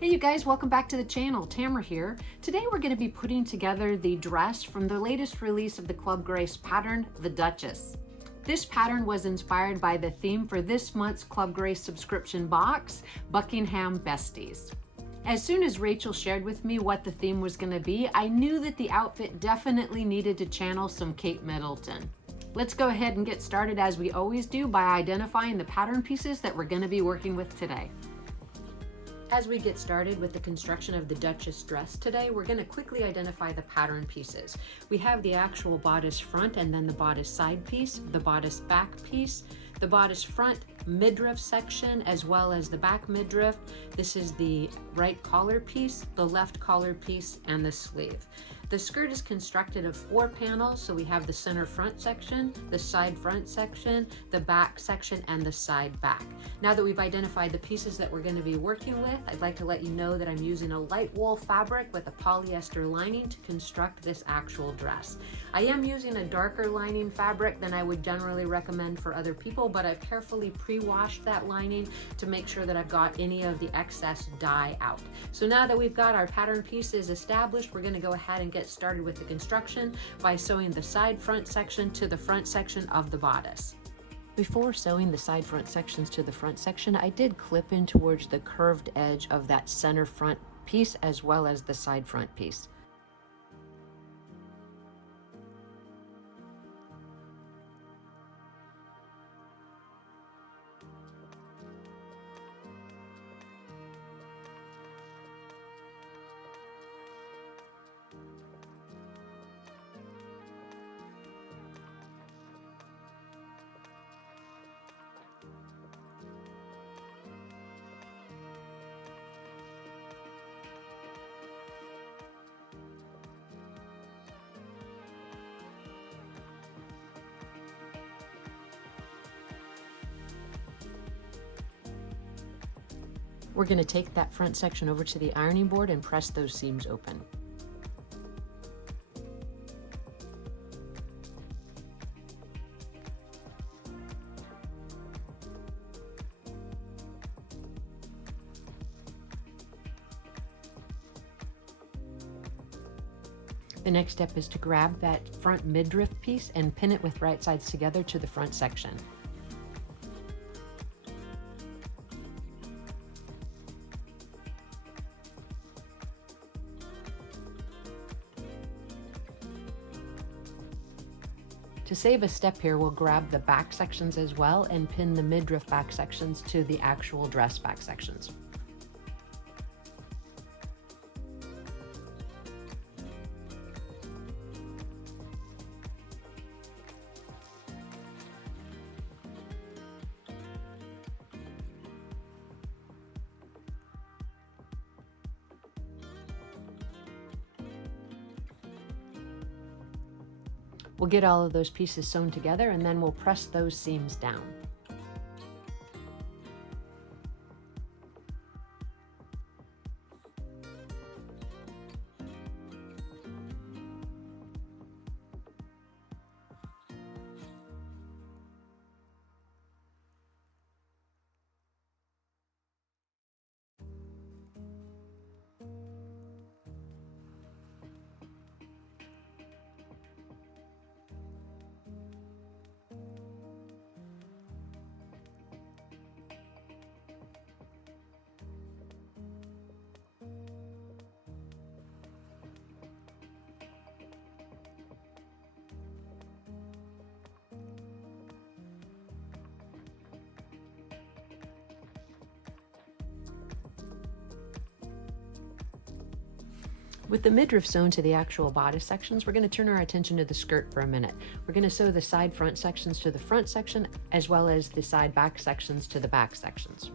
Hey you guys, welcome back to the channel. Tamara here. Today we're going to be putting together the dress from the latest release of the Club Grace pattern, the Duchess. This pattern was inspired by the theme for this month's Club Grace subscription box, Buckingham Besties. As soon as Rachel shared with me what the theme was going to be, I knew that the outfit definitely needed to channel some Kate Middleton. Let's go ahead and get started as we always do by identifying the pattern pieces that we're going to be working with today. As we get started with the construction of the Duchess dress today, we're going to quickly identify the pattern pieces. We have the actual bodice front and then the bodice side piece, the bodice back piece, the bodice front midriff section, as well as the back midriff. This is the right collar piece, the left collar piece, and the sleeve. The skirt is constructed of 4 panels, so we have the center front section, the side front section, the back section, and the side back. Now that we've identified the pieces that we're going to be working with, I'd like to let you know that I'm using a light wool fabric with a polyester lining to construct this actual dress. I am using a darker lining fabric than I would generally recommend for other people, but I've carefully pre-washed that lining to make sure that I've got any of the excess dye out. So now that we've got our pattern pieces established, we're going to go ahead and get started with the construction by sewing the side front section to the front section of the bodice. Before sewing the side front sections to the front section, I did clip in towards the curved edge of that center front piece as well as the side front piece. We're going to take that front section over to the ironing board and press those seams open. The next step is to grab that front midriff piece and pin it with right sides together to the front section. To save a step here, we'll grab the back sections as well and pin the midriff back sections to the actual dress back sections. We'll get all of those pieces sewn together and then we'll press those seams down. With the midriff sewn to the actual bodice sections, we're going to turn our attention to the skirt for a minute. We're going to sew the side front sections to the front section as well as the side back sections to the back sections.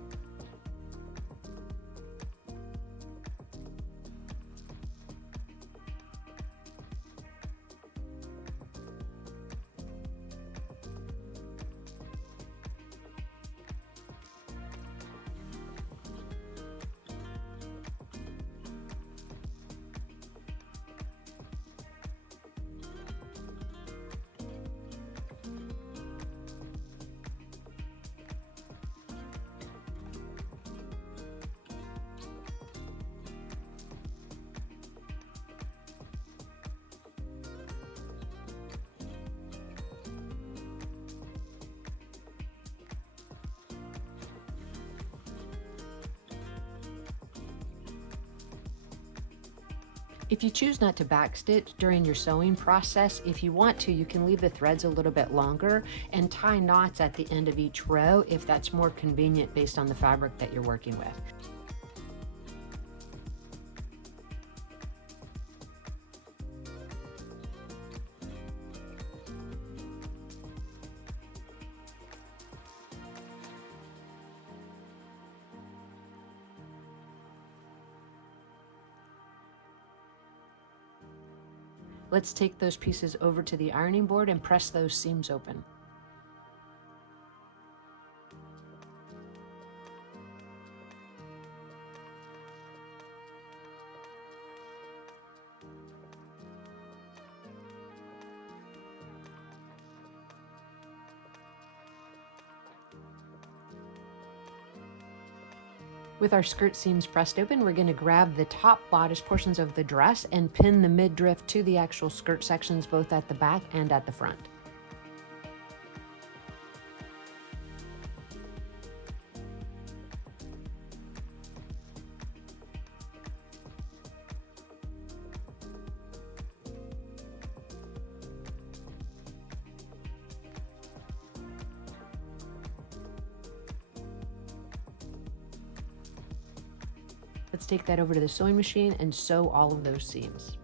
If you choose not to backstitch during your sewing process, if you want to, you can leave the threads a little bit longer and tie knots at the end of each row if that's more convenient based on the fabric that you're working with. Let's take those pieces over to the ironing board and press those seams open. With our skirt seams pressed open, we're going to grab the top bodice portions of the dress and pin the midriff to the actual skirt sections, both at the back and at the front. Let's take that over to the sewing machine and sew all of those seams.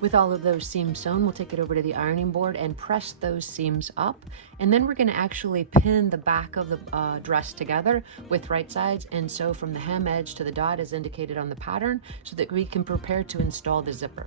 With all of those seams sewn, we'll take it over to the ironing board and press those seams up. And then we're going to actually pin the back of the dress together with right sides and sew from the hem edge to the dot as indicated on the pattern so that we can prepare to install the zipper.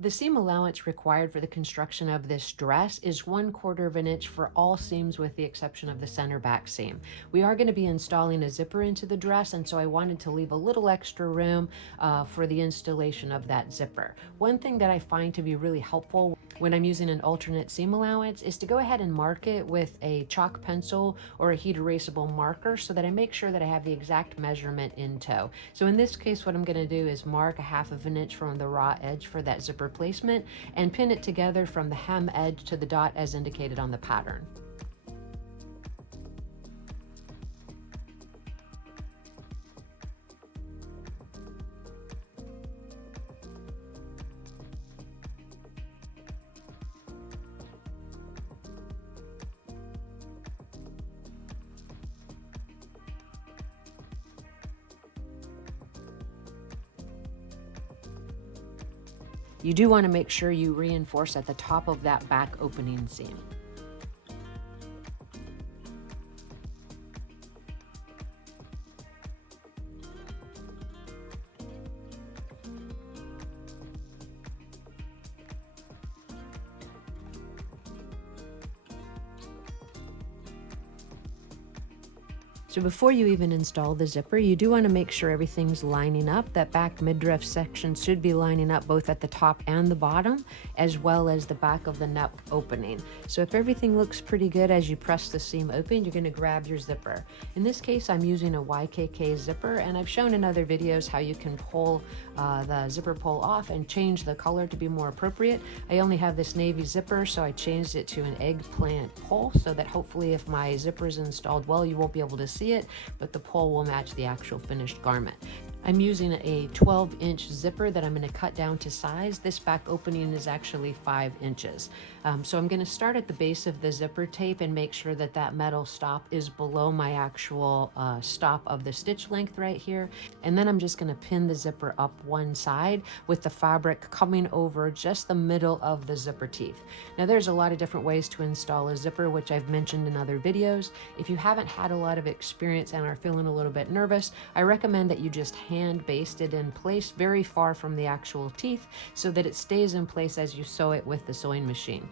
The seam allowance required for the construction of this dress is 1/4 of an inch for all seams with the exception of the center back seam. We are going to be installing a zipper into the dress, and so I wanted to leave a little extra room for the installation of that zipper. One thing that I find to be really helpful when I'm using an alternate seam allowance is to go ahead and mark it with a chalk pencil or a heat erasable marker so that I make sure that I have the exact measurement in tow. So in this case, what I'm going to do is mark 1/2 of an inch from the raw edge for that zipper placement and pin it together from the hem edge to the dot as indicated on the pattern. You do want to make sure you reinforce at the top of that back opening seam. So before you even install the zipper, you do want to make sure everything's lining up. That back midriff section should be lining up both at the top and the bottom, as well as the back of the neck opening. So if everything looks pretty good as you press the seam open, you're going to grab your zipper. In this case, I'm using a YKK zipper, and I've shown in other videos how you can pull the zipper pull off and change the color to be more appropriate. I only have this navy zipper, so I changed it to an eggplant pull so that hopefully if my zipper is installed well, you won't be able to see it, but the pull will match the actual finished garment. I'm using a 12-inch zipper that I'm going to cut down to size. This back opening is actually 5 inches. So I'm going to start at the base of the zipper tape and make sure that that metal stop is below my actual stop of the stitch length right here. And then I'm just going to pin the zipper up one side with the fabric coming over just the middle of the zipper teeth. Now there's a lot of different ways to install a zipper, which I've mentioned in other videos. If you haven't had a lot of experience and are feeling a little bit nervous, I recommend that you just hand baste it in place very far from the actual teeth so that it stays in place as you sew it with the sewing machine.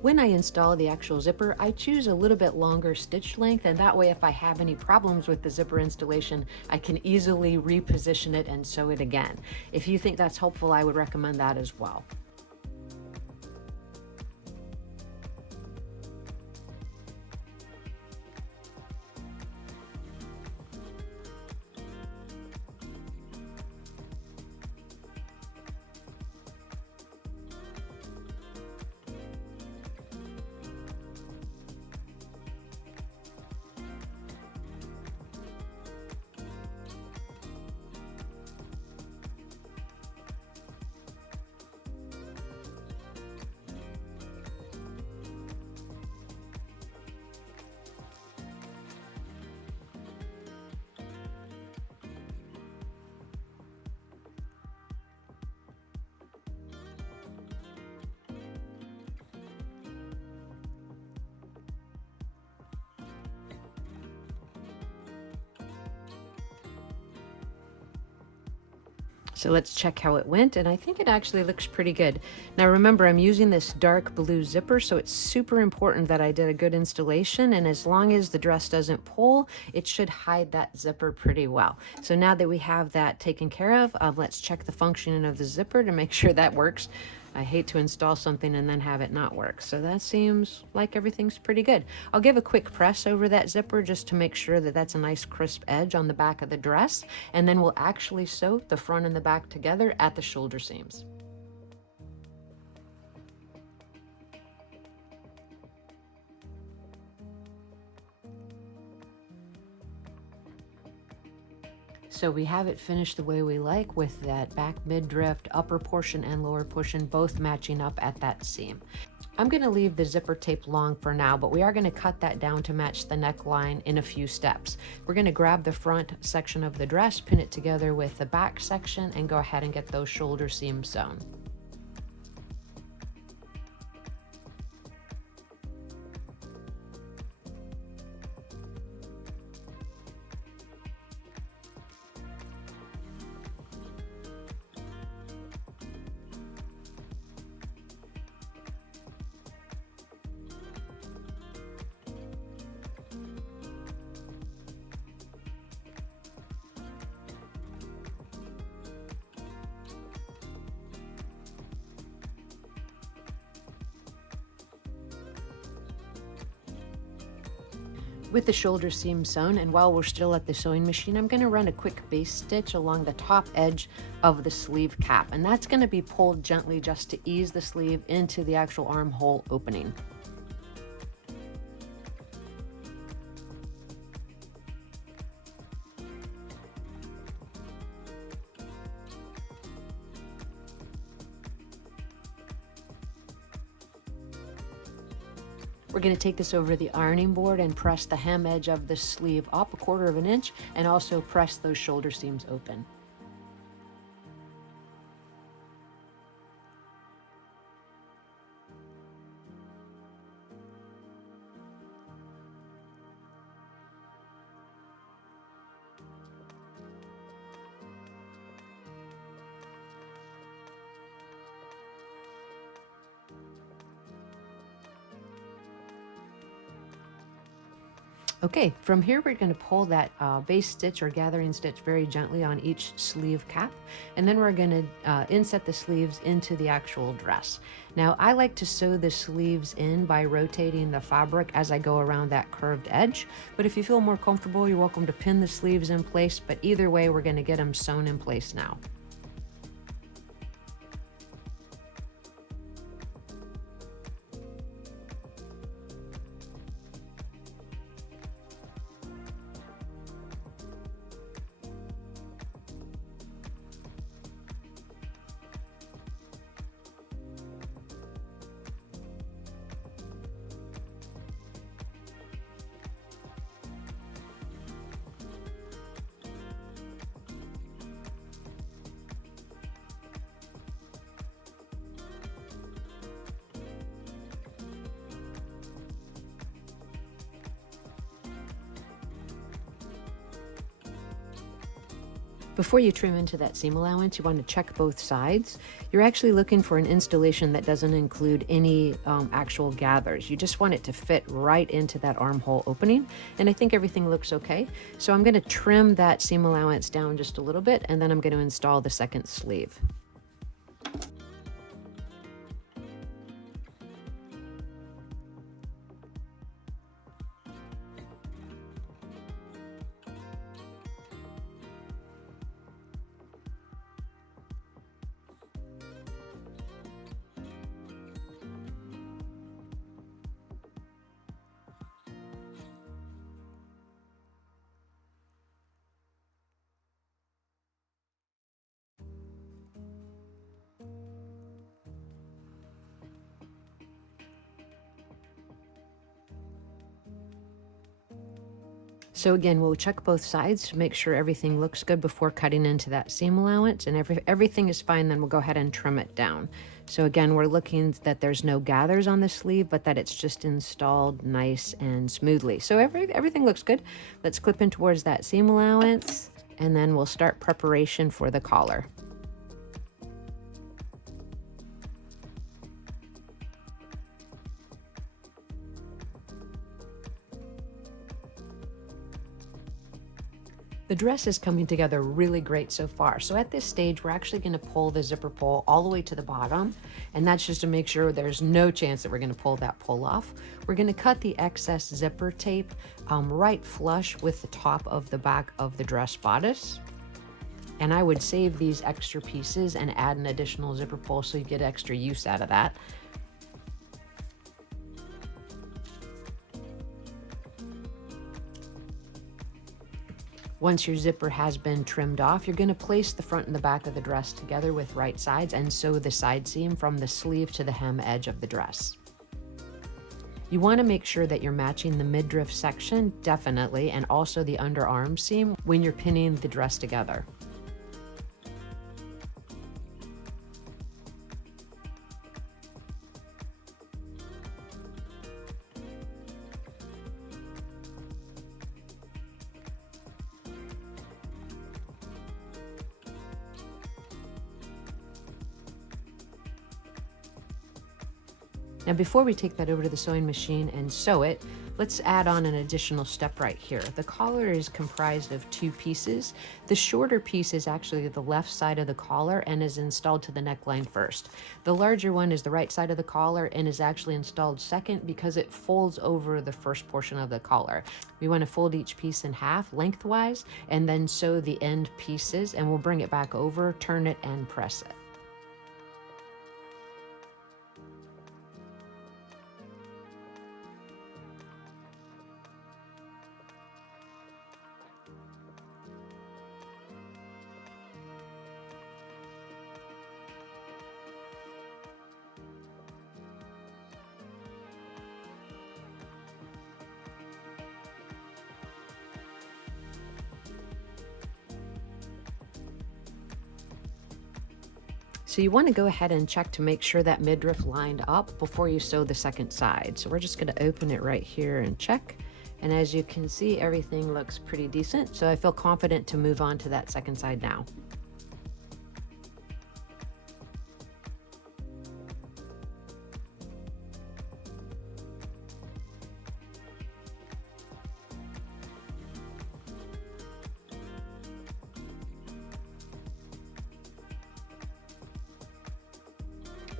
When I install the actual zipper, I choose a little bit longer stitch length, and that way if I have any problems with the zipper installation, I can easily reposition it and sew it again. If you think that's helpful, I would recommend that as well. So let's check how it went, and I think it actually looks pretty good. Now remember, I'm using this dark blue zipper, so it's super important that I did a good installation, and as long as the dress doesn't pull, it should hide that zipper pretty well. So now that we have that taken care of, let's check the functioning of the zipper to make sure that works. I hate to install something and then have it not work. So that seems like everything's pretty good. I'll give a quick press over that zipper just to make sure that that's a nice crisp edge on the back of the dress. And then we'll actually sew the front and the back together at the shoulder seams. So we have it finished the way we like, with that back midriff, upper portion and lower portion both matching up at that seam. I'm going to leave the zipper tape long for now, but we are going to cut that down to match the neckline in a few steps. We're going to grab the front section of the dress, pin it together with the back section, and go ahead and get those shoulder seams sewn. With the shoulder seam sewn, and while we're still at the sewing machine, I'm going to run a quick base stitch along the top edge of the sleeve cap, and that's going to be pulled gently just to ease the sleeve into the actual armhole opening. We're going to take this over the ironing board and press the hem edge of the sleeve up 1/4 of an inch, and also press those shoulder seams open. Okay, from here we're going to pull that base stitch or gathering stitch very gently on each sleeve cap, and then we're going to inset the sleeves into the actual dress. Now I like to sew the sleeves in by rotating the fabric as I go around that curved edge, but if you feel more comfortable, you're welcome to pin the sleeves in place, but either way we're going to get them sewn in place now. Before you trim into that seam allowance, you want to check both sides. You're actually looking for an installation that doesn't include any actual gathers. You just want it to fit right into that armhole opening, and I think everything looks okay. So I'm going to trim that seam allowance down just a little bit, and then I'm going to install the second sleeve. So again, we'll check both sides to make sure everything looks good before cutting into that seam allowance, and everything is fine, then we'll go ahead and trim it down. So again, we're looking that there's no gathers on the sleeve, but that it's just installed nice and smoothly. So everything looks good. Let's clip in towards that seam allowance, and then we'll start preparation for the collar. The dress is coming together really great so far. So at this stage, we're actually going to pull the zipper pull all the way to the bottom. And that's just to make sure there's no chance that we're going to pull that pull off. We're going to cut the excess zipper tape right flush with the top of the back of the dress bodice. And I would save these extra pieces and add an additional zipper pull so you get extra use out of that. Once your zipper has been trimmed off, you're going to place the front and the back of the dress together with right sides and sew the side seam from the sleeve to the hem edge of the dress. You want to make sure that you're matching the midriff section, definitely, and also the underarm seam when you're pinning the dress together. Now before we take that over to the sewing machine and sew it, let's add on an additional step right here. The collar is comprised of two pieces. The shorter piece is actually the left side of the collar and is installed to the neckline first. The larger one is the right side of the collar and is actually installed second because it folds over the first portion of the collar. We want to fold each piece in half lengthwise and then sew the end pieces, and we'll bring it back over, turn it, and press it. So you want to go ahead and check to make sure that midriff lined up before you sew the second side. So we're just going to open it right here and check. And as you can see, everything looks pretty decent. So I feel confident to move on to that second side now.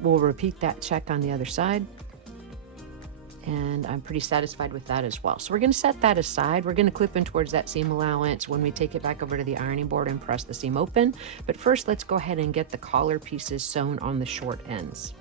We'll repeat that check on the other side. And I'm pretty satisfied with that as well. So we're going to set that aside. We're going to clip in towards that seam allowance when we take it back over to the ironing board and press the seam open. But first, let's go ahead and get the collar pieces sewn on the short ends.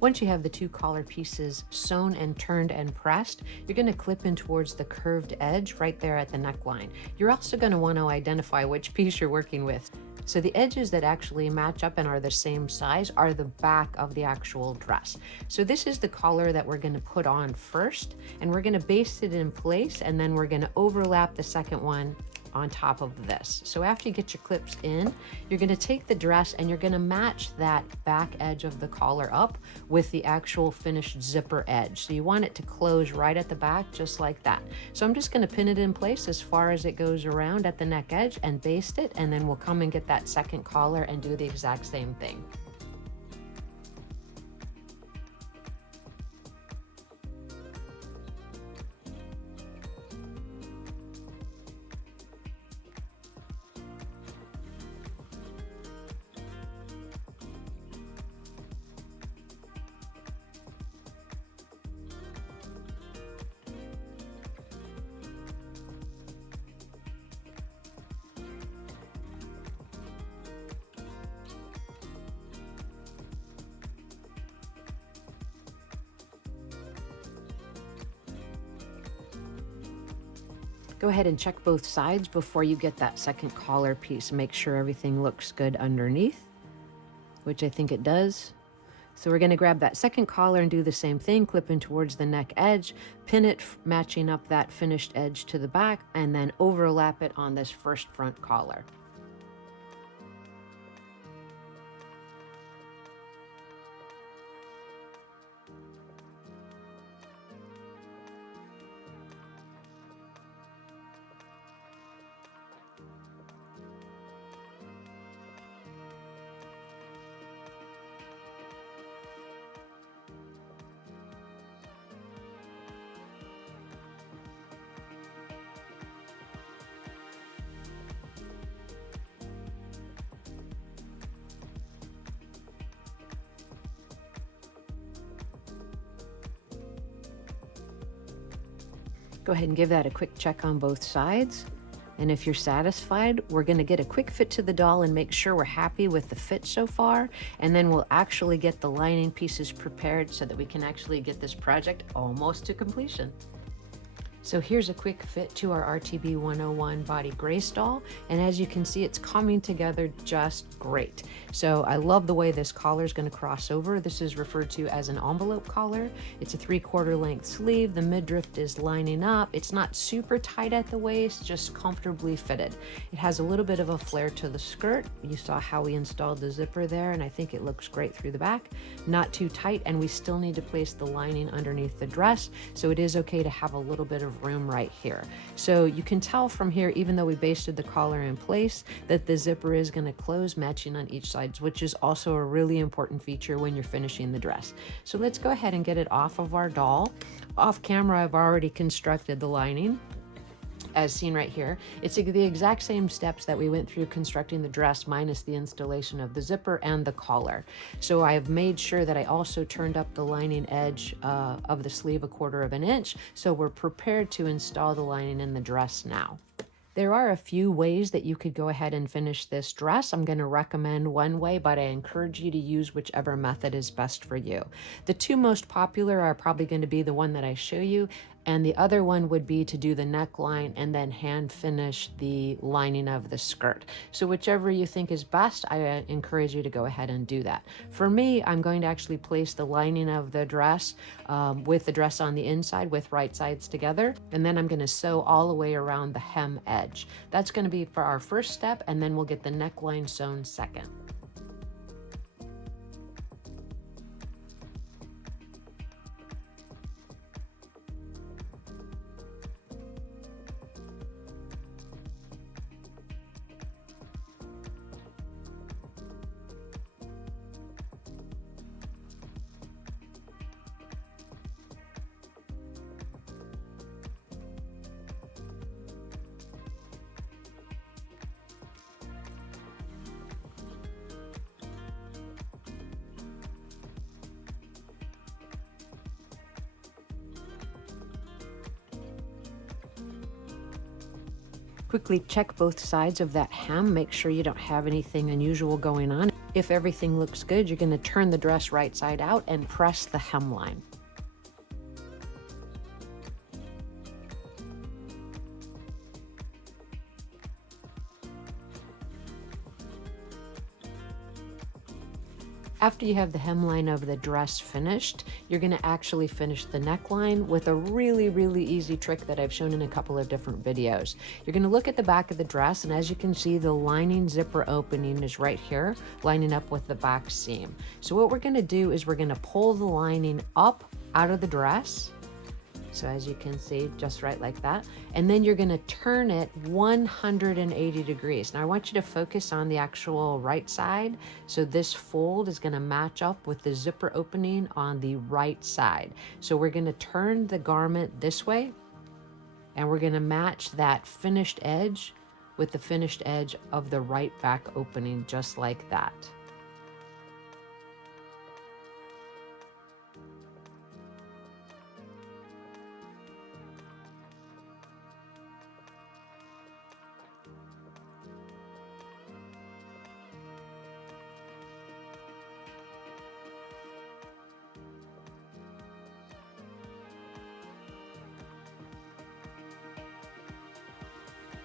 Once you have the two collar pieces sewn and turned and pressed, you're going to clip in towards the curved edge right there at the neckline. You're also going to want to identify which piece you're working with. So the edges that actually match up and are the same size are the back of the actual dress. So this is the collar that we're going to put on first, and we're going to baste it in place, and then we're going to overlap the second one on top of this. So after you get your clips in, you're going to take the dress and you're going to match that back edge of the collar up with the actual finished zipper edge. So you want it to close right at the back, just like that. So I'm just going to pin it in place as far as it goes around at the neck edge and baste it, and then we'll come and get that second collar and do the exact same thing. Go ahead and check both sides before you get that second collar piece. Make sure everything looks good underneath, which I think it does. So we're going to grab that second collar and do the same thing, clip in towards the neck edge, pin it, matching up that finished edge to the back, and then overlap it on this first front collar. Go ahead and give that a quick check on both sides. And if you're satisfied, we're going to get a quick fit to the doll and make sure we're happy with the fit so far. And then we'll actually get the lining pieces prepared so that we can actually get this project almost to completion. So here's a quick fit to our RTB 101 body grace doll, and as you can see, it's coming together just great. So I love the way this collar is going to cross over. This is referred to as an envelope collar. It's a 3/4 length sleeve. The midriff is lining up. It's not super tight at the waist, just comfortably fitted. It has a little bit of a flare to the skirt. You saw how we installed the zipper there, and I think it looks great through the back. Not too tight, and we still need to place the lining underneath the dress, so it is okay to have a little bit of room right here. So you can tell from here, even though we basted the collar in place, that the zipper is going to close matching on each side, which is also a really important feature when you're finishing the dress. So let's go ahead and get it off of our doll. Off camera, I've already constructed the lining. as seen right here. It's the exact same steps that we went through constructing the dress minus the installation of the zipper and the collar. So I've made sure that I also turned up the lining edge of the sleeve 1/4 of an inch, so we're prepared to install the lining in the dress now. There are a few ways that you could go ahead and finish this dress. I'm going to recommend one way, but I encourage you to use whichever method is best for you. The two most popular are probably going to be the one that I show you, and the other one would be to do the neckline and then hand finish the lining of the skirt. So whichever you think is best, I encourage you to go ahead and do that. For me, I'm going to actually place the lining of the dress with the dress on the inside with right sides together, and then I'm going to sew all the way around the hem edge. That's going to be for our first step, and then we'll get the neckline sewn second. Quickly check both sides of that hem. Make sure you don't have anything unusual going on. If everything looks good, you're going to turn the dress right side out and press the hemline. After you have the hemline of the dress finished, you're going to actually finish the neckline with a really easy trick that I've shown in a couple of different videos. You're going to look at the back of the dress, and as you can see, the lining zipper opening is right here, lining up with the back seam. So what we're going to do is we're going to pull the lining up out of the dress. So as you can see, just right like that. And then you're going to turn it 180 degrees. Now I want you to focus on the actual right side. So this fold is going to match up with the zipper opening on the right side. So we're going to turn the garment this way, and we're going to match that finished edge with the finished edge of the right back opening, just like that.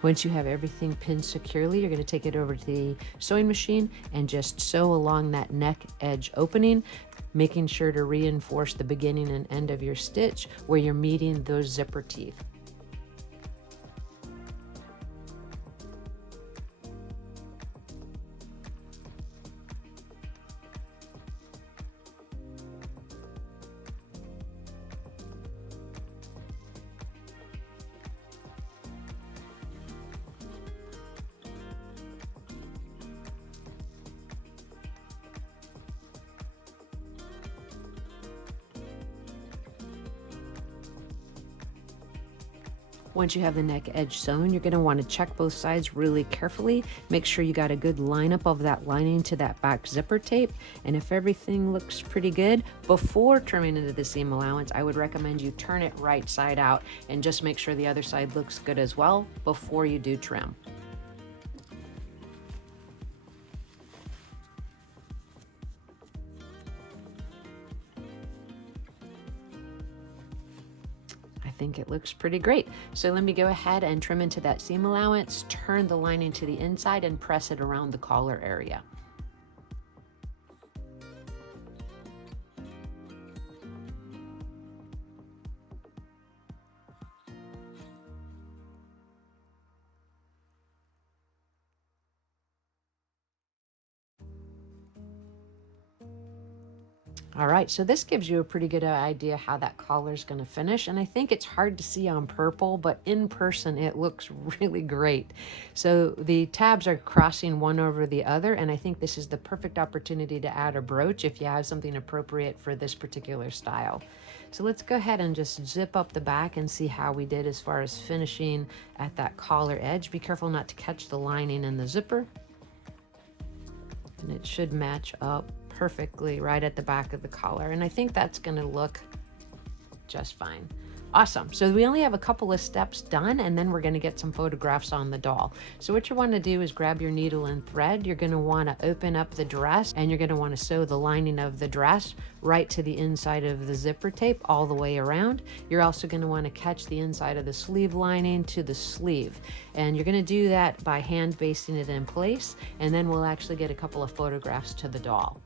Once you have everything pinned securely, you're going to take it over to the sewing machine and just sew along that neck edge opening, making sure to reinforce the beginning and end of your stitch where you're meeting those zipper teeth. Once you have the neck edge sewn, you're going to want to check both sides really carefully. Make sure you got a good lineup of that lining to that back zipper tape. And if everything looks pretty good, before trimming into the seam allowance, I would recommend you turn it right side out and just make sure the other side looks good as well before you do trim. I think it looks pretty great. So let me go ahead and trim into that seam allowance, turn the lining to the inside, and press it around the collar area. All right, so this gives you a pretty good idea how that collar is going to finish. And I think it's hard to see on purple, but in person it looks really great. So the tabs are crossing one over the other, and I think this is the perfect opportunity to add a brooch if you have something appropriate for this particular style. So let's go ahead and just zip up the back and see how we did as far as finishing at that collar edge. Be careful not to catch the lining in the zipper. And it should match up perfectly right at the back of the collar. And I think that's going to look just fine. Awesome. So we only have a couple of steps done, and then we're going to get some photographs on the doll. So what you want to do is grab your needle and thread. You're going to want to open up the dress, and you're going to want to sew the lining of the dress right to the inside of the zipper tape all the way around. You're also going to want to catch the inside of the sleeve lining to the sleeve. And you're going to do that by hand basting it in place, and then we'll actually get a couple of photographs to the doll.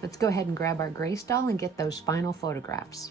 Let's go ahead and grab our Grace doll and get those final photographs.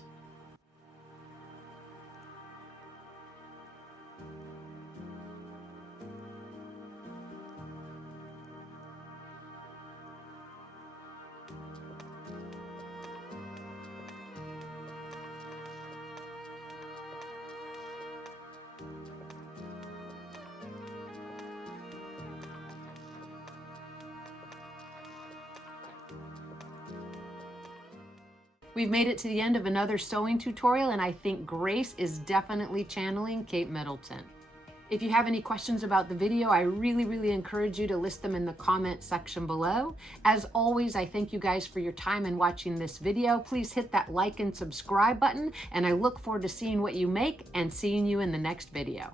We've made it to the end of another sewing tutorial, and I think Grace is definitely channeling Kate Middleton. If you have any questions about the video, I really encourage you to list them in the comment section below. As always, I thank you guys for your time in watching this video. Please hit that like and subscribe button, and I look forward to seeing what you make and seeing you in the next video.